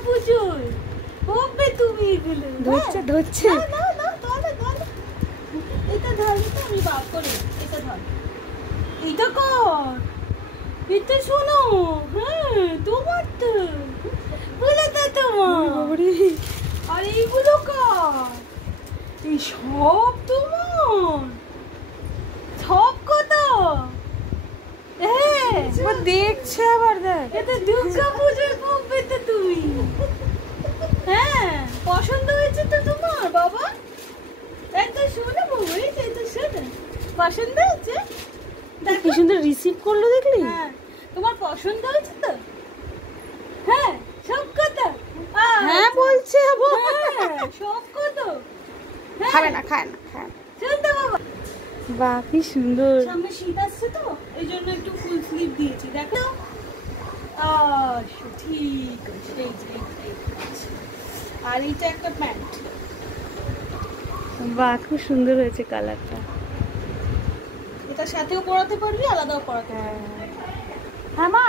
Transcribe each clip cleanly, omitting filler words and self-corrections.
পুজোয় হবে তুমি এগুলো ধরছে না না ধর এটা ধর তো আমি বার করে এটা ধর এটা কর এটা শোনো হ্যাঁ তোমার তো বলে তো তোমার আর এইগুলো কার এই সব তোমার সব কত দেখছে আবার দেখ এটা দুর্গা পুজোর করবে তো তুমি হ্যাঁ পছন্দ হয়েছে তো তোমার বাবা একটা শোনো বাবা এই যে এটা শোনো পছন্দ হয়েছে কি সুন্দর রিসিভ করলো দেখলি হ্যাঁ তোমার পছন্দ হয়েছে তো হ্যাঁ সব কথা হ্যাঁ বলছে সব কথা খাবে না খায় না শুনতে বাবা বাহ কি সুন্দর সামনে শীত আসছে তো এই জন্য একটু ফুল স্লিভ দিয়েছি দেখো ঠিক আছে আর এইটা একটা প্যান্ট বাহ খুব সুন্দর হয়েছে কালারটা এটার সাথেও পরাতে পারবি আলাদাও পরাতে পারবি হ্যাঁ মা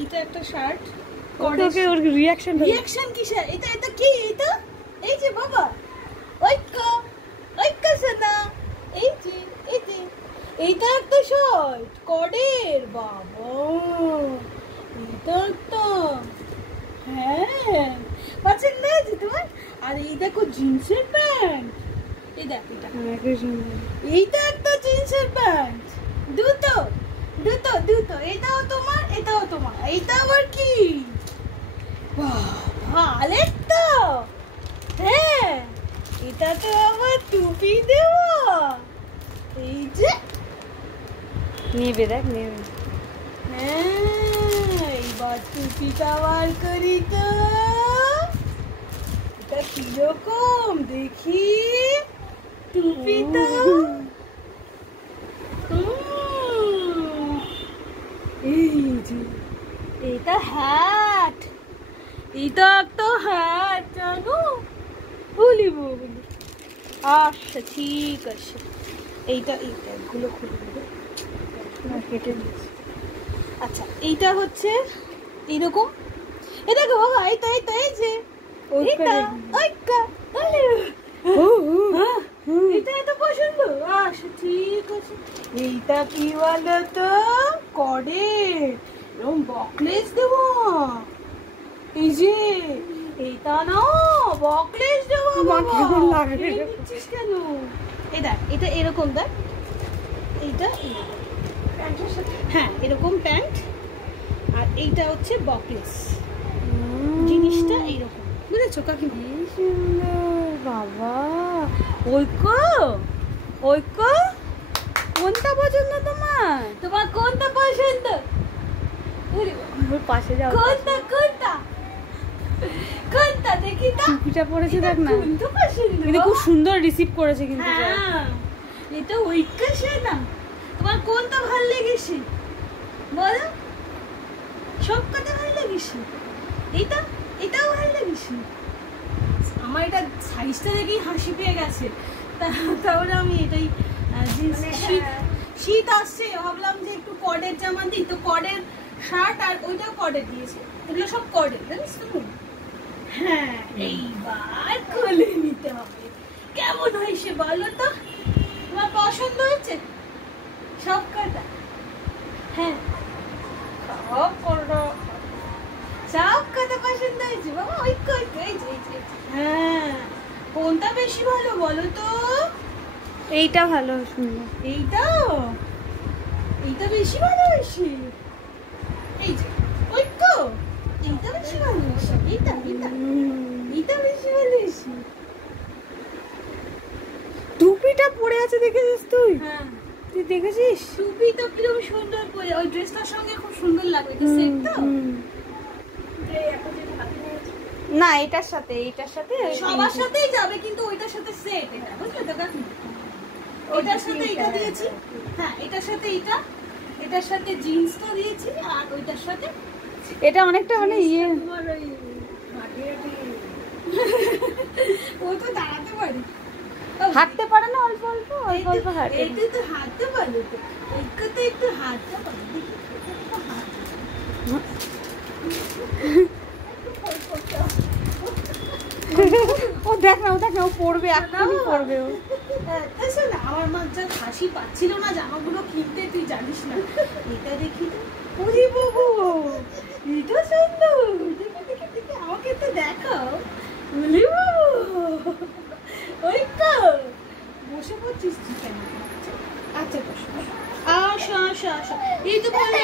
এটা একটা শার্ট ওকে ওর রিঅ্যাকশন কিসের এটা কি এটা এই যে বাবা ঐক্য সোনা এই যে এইটা একটা শার্ট কডের বাবা এটা একটা হ্যাঁ পছন্দ হয়েছে তোমার আর এই দেখো জিন্সের প্যান্ট এই দেখ এইটা একটা জিন্সের প্যান্ট দুটো এটাও তোমার এইটা আবার কি আরেকটা হ্যাঁ এটা তো আবার টুপি দেওয়া এই যে নেবে দেখ নেবে হ্যাঁ এইবার টুপিটা বার করি তো এটা কিরকম দেখি টুপিটা এই যে এটা হ্যাট এটা একটা হ্যাট জানো বলি আচ্ছা ঠিক আছে এইটা গুলো খুলে দেবো কেটে আচ্ছা এইটা হচ্ছে এইরকম এটা গো বাবা এইটা এই যে এটা এটা এত পছন্দ আচ্ছা ঠিক আছে এইটা কি বলো তো করে এরকম বকলেস দেবো এই যে এইটা না বকলেস দেবো কেমন লাগবে কেন এই দেখ এটা এরকম দেখ এইটা হ্যাঁ এরকম প্যান্ট আর এইটা হচ্ছে বকলেস জিনিসটা এইরকম বুঝেছো কাকি বাবা ঐক্য কোনটা পছন্দ তোমার কোনটা পছন্দ ওর পাশে যাও কোনটা দেখি না টুপিটা পরেছে দেখ না কোনটা পছন্দ কিন্তু খুব সুন্দর রিসিভ করেছে কিন্তু হ্যাঁ এটা ঐক্য না তোমার কোনটা ভালো লেগেছে বলো সব কথা ভালো লেগেছে এটাও ভালো লেগেছে আমার এটা সাইজটা দেখেই হাসি পেয়ে গেছে তাহলে আমি এটাই শীত আসছে ভাবলাম যে একটু কর্ডের জামা দিই তো কর্ডের শার্ট আর ওইটাও কর্ডের দিয়েছে এগুলো সব কর্ডের জানিস তো হ্যাঁ এইবার খুলে নিতে হবে কেমন হয়েছে বলো তো তোমার পছন্দ হয়েছে সব কটা হ্যাঁ সব কটা পছন্দ হয়েছে বাবা ওই হ্যাঁ কোনটা বেশি ভালো বলো তো এইটা ভালো সুন্দর এইটা বেশি ভালো হয়েছে এই যে ঐক্য এইটা বেশি ভালো হয়েছে এইটা বেশি ভালো হয়েছে টুপিটা পরে আছে দেখেছিস তুই হ্যাঁ তুই দেখেছিস টুপি তো কিরকম সুন্দর পরে ওই ড্রেসটার সঙ্গে খুব সুন্দর লাগবে এটা সেট তো না এইটার সাথে সবার সাথেই যাবে কিন্তু ওইটার সাথে সেট এটা বুঝলে তো কাকি এটার সাথে এটা দিয়েছি হ্যাঁ এটার সাথে এটার সাথে জিন্সটা দিয়েছি আর ওইটার সাথে এটা অনেকটা মানে ইয়ে তোমার ওই ও তো দাঁড়াতে পারে হাঁটতে পারে না অল্প হাঁটে এইটা তো হাঁটতে পারে তো এইটাতে একটু হাঁটতে পারে একটু ফোল্ড করতে হবে। ও দেখ না ও পড়বে, এখনই পড়বে ও। হ্যাঁ, তা শোন, আমার মা যা হাসি পাচ্ছিল না জামাগুলো কিনতে, তুই জানিস না। এটা দেখি তো, ওরে বাবু, এটা সুন্দর, দেখি দেখি দেখি, আমাকে তো দেখাও। ওরে বাবু, ওই তো বসে পড়ছিস তুই কেন? আচ্ছা বসো, আসো আসো আসো, এই তো বলে